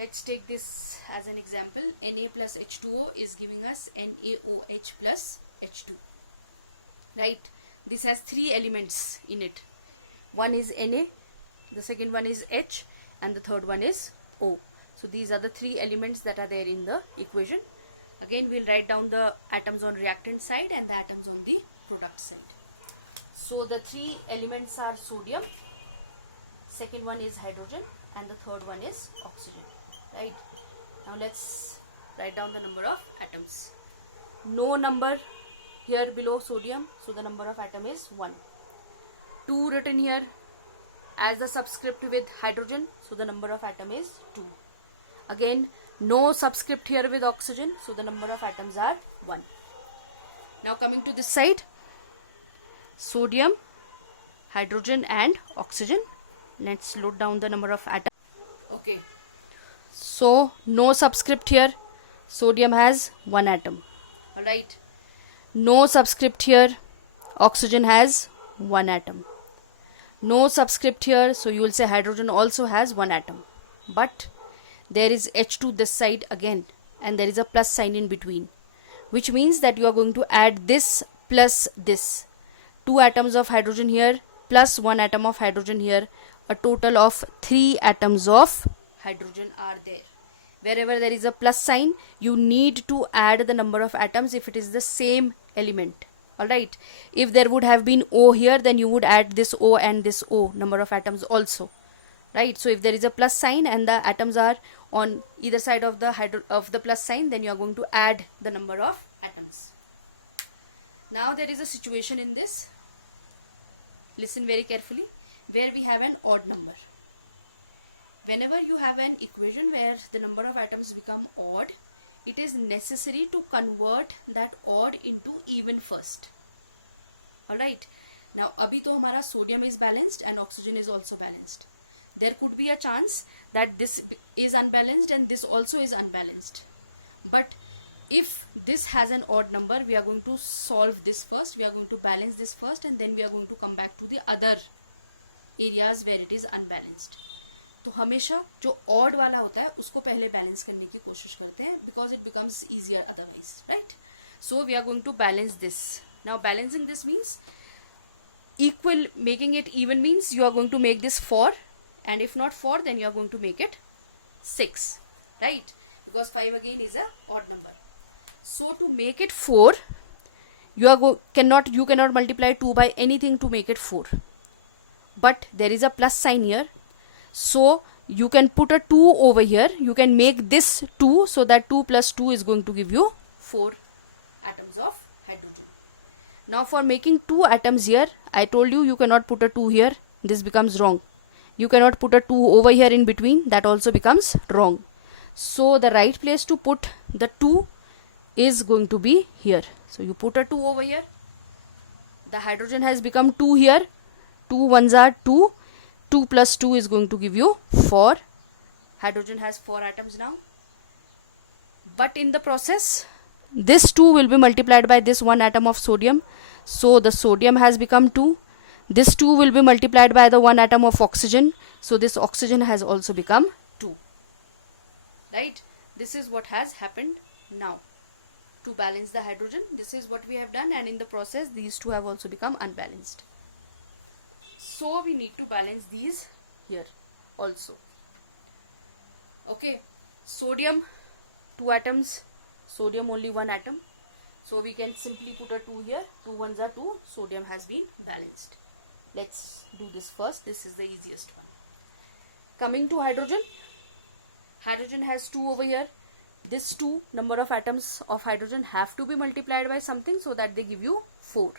let's take this as an example. Na plus H2O is giving us NaOH plus H2. Right? This has three elements in it. One is Na, the second one is H, and the third one is O. So these are the three elements that are there in the equation. Again, we'll write down the atoms on reactant side and the atoms on the product side. So the three elements are sodium, second one is hydrogen, and the third one is oxygen. Right? Now let's write down the number of atoms. No number here below sodium, so the number of atom is 1. 2 written here as the subscript with hydrogen, so the number of atom is 2. Again, no subscript here with oxygen, so the number of atoms are 1. Now coming to this side, sodium, hydrogen and oxygen. Let's load down the number of atoms. Okay, so no subscript here, sodium has 1 atom. Alright, no subscript here, oxygen has 1 atom. No subscript here, so you will say hydrogen also has 1 atom. But there is H2 this side again, and there is a plus sign in between, which means that you are going to add this plus this. 2 atoms of hydrogen here plus 1 atom of hydrogen here. A total of 3 atoms of hydrogen are there. Wherever there is a plus sign, you need to add the number of atoms if it is the same element. Alright, if there would have been O here, then you would add this O and this O number of atoms also. Right, so if there is a plus sign and the atoms are on either side of the plus sign, then you are going to add the number of atoms. Now there is a situation in this, listen very carefully, where we have an odd number. Whenever you have an equation where the number of atoms become odd, it is necessary to convert that odd into even first. Alright, now abhi to hamara sodium is balanced and oxygen is also balanced. There could be a chance that this is unbalanced and this also is unbalanced. But if this has an odd number, we are going to solve this first, we are going to balance this first, and then we are going to come back to the other areas where it is unbalanced. तो हमेशा जो odd वाला होता है उसको पहले balance करने की कोशिश करते हैं, because it becomes easier otherwise, right? So we are going to balance this. Now balancing this means equal, making it even means you are going to make this 4, and if not 4, then you are going to make it 6, right? Because 5 again is a odd number. So to make it 4, you cannot multiply 2 by anything to make it 4. But there is a plus sign here. So you can put a 2 over here. You can make this 2, so that 2 plus 2 is going to give you 4 atoms of hydrogen. Now for making 2 atoms here, I told you cannot put a 2 here. This becomes wrong. You cannot put a 2 over here in between. That also becomes wrong. So the right place to put the 2 is going to be here. So you put a 2 over here. The hydrogen has become 2 here. 2 ones are 2. 2 plus 2 is going to give you 4. Hydrogen has 4 atoms now. But in the process, this 2 will be multiplied by this 1 atom of sodium. So the sodium has become 2. This 2 will be multiplied by the 1 atom of oxygen. So this oxygen has also become 2. Right? This is what has happened now. To balance the hydrogen, this is what we have done, and in the process these two have also become unbalanced. So we need to balance these here also. Okay, sodium 2 atoms, sodium only 1 atom. So we can simply put a 2 here. 2 ones are 2. Sodium has been balanced. Let's do this first. This is the easiest one. Coming to hydrogen. Hydrogen has 2 over here. This 2 number of atoms of hydrogen have to be multiplied by something so that they give you 4.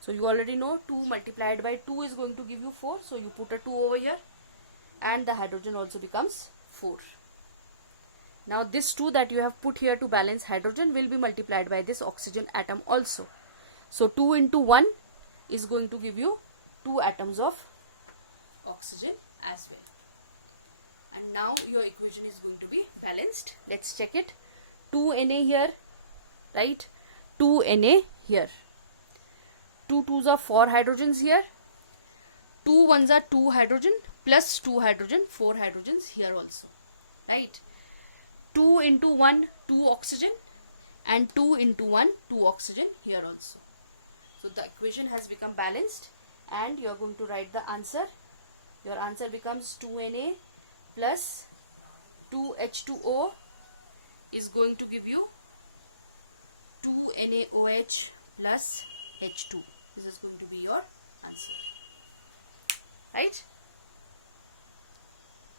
So you already know 2 multiplied by 2 is going to give you 4. So you put a 2 over here, and the hydrogen also becomes 4. Now this 2 that you have put here to balance hydrogen will be multiplied by this oxygen atom also. So 2 into 1 is going to give you 2 atoms of oxygen as well. And now your equation is going to be balanced. Let's check it. 2 Na here, right? 2 Na here. 2 2s are 4 hydrogens here. 2 1s are 2 hydrogen plus 2 hydrogen, 4 hydrogens here also. right? 2 into 1, 2 oxygen, and 2 into 1, 2 oxygen here also. So the equation has become balanced, and you are going to write the answer. Your answer becomes 2Na plus 2H2O is going to give you 2NaOH plus H2. This is going to be your answer, right?